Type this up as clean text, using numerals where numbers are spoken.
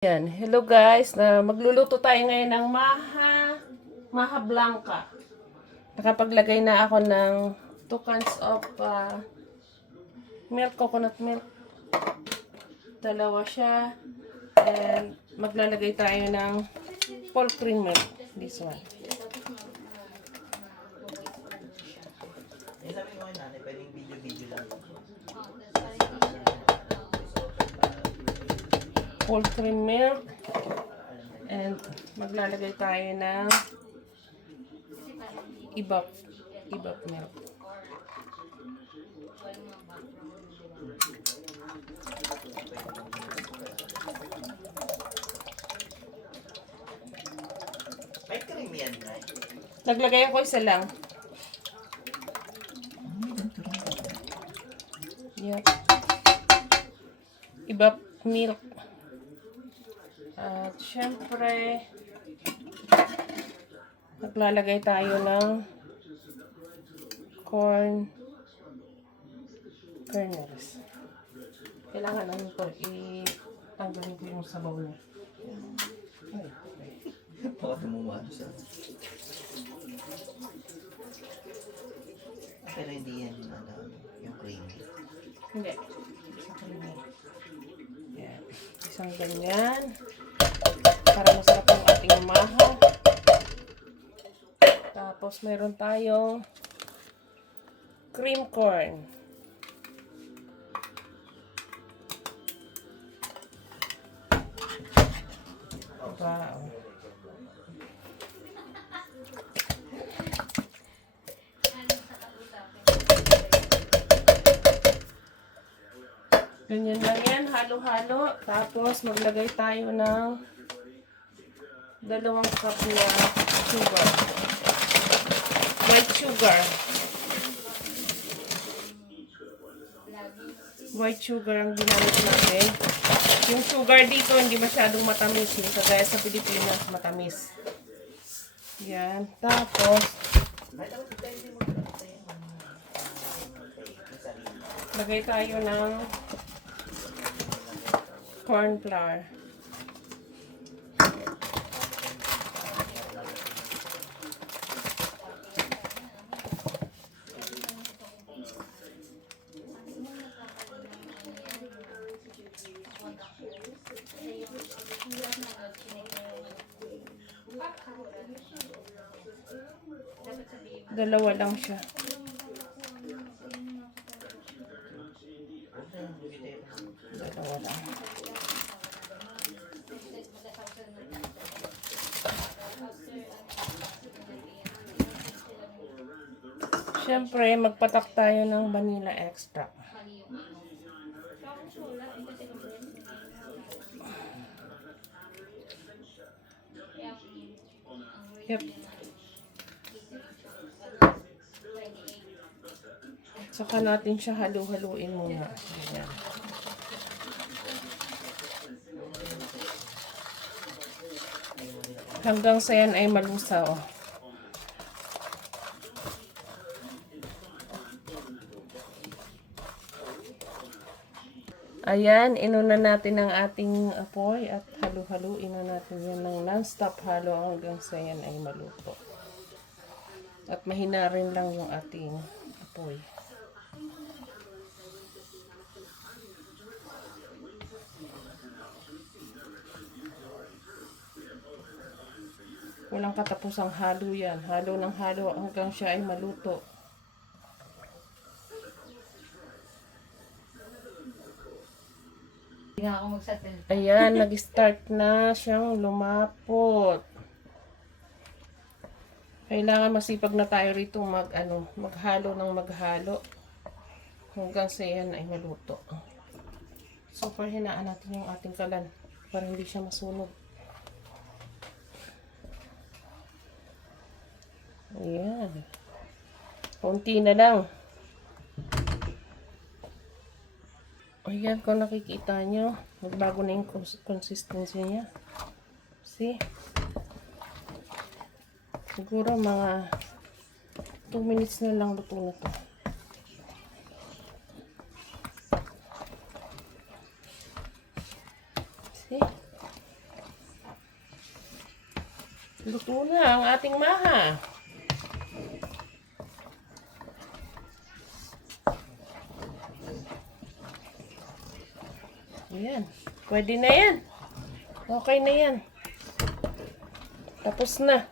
Yan. Hello guys, magluluto tayo ngayon ng maha blanca. Nakapaglagay na ako ng 2 cans of milk, coconut milk. Dalawa siya. And maglalagay tayo ng full cream milk. This one. Full cream milk. And maglalagay tayo ng ibap milk. May cream yan, right? Naglagay ako isa lang. Yep. Ibap milk. At syempre, maglalagay tayo ng corn kernels. Kailangan namin ito itanggalin ko yung sabaw niya. Baka tumuwa sa... Pero hindi yan yung creamy. Hindi. Isang creamy. Yan. Isang ganyan. Para masarap ang ating maha. Tapos meron tayong cream corn. Wow. Ganyan lang yan, halo-halo. Tapos maglagay tayo ng 2 cup na sugar. White sugar. White sugar ang ginamit natin. Yung sugar dito hindi masyadong matamis. Yung kagaya sa Pilipinas, matamis. Yan. Tapos, lagay tayo ng corn flour. Dalawa lang siya. Dalawa lang. Siyempre, magpatak tayo ng vanilla extract. Yep. Saka natin siya halu-haluin muna. Ayan. Hanggang sa yan ay malusaw. Ayan, inuna natin ang ating apoy at halu-haluin na natin yan ng non-stop halo hanggang sa yan ay maluto. At mahina rin lang yung ating apoy. Walang katapusang halo yan. Halo ng halo hanggang siya ay maluto. Ayan, nag-start na siyang lumapot. Kailangan masipag na tayo rito maghalo ng maghalo hanggang sa yan ay maluto. So, hinaan natin yung ating kalan para hindi siya masunog. Ayan. Kunti na lang. Ayan, kung nakikita nyo, magbago na yung consistency niya. See? Siguro mga 2 minutes na lang luto na to. See? Luto na ang ating maha. Ayan. Pwede na yan. Okay na yan. Tapos na.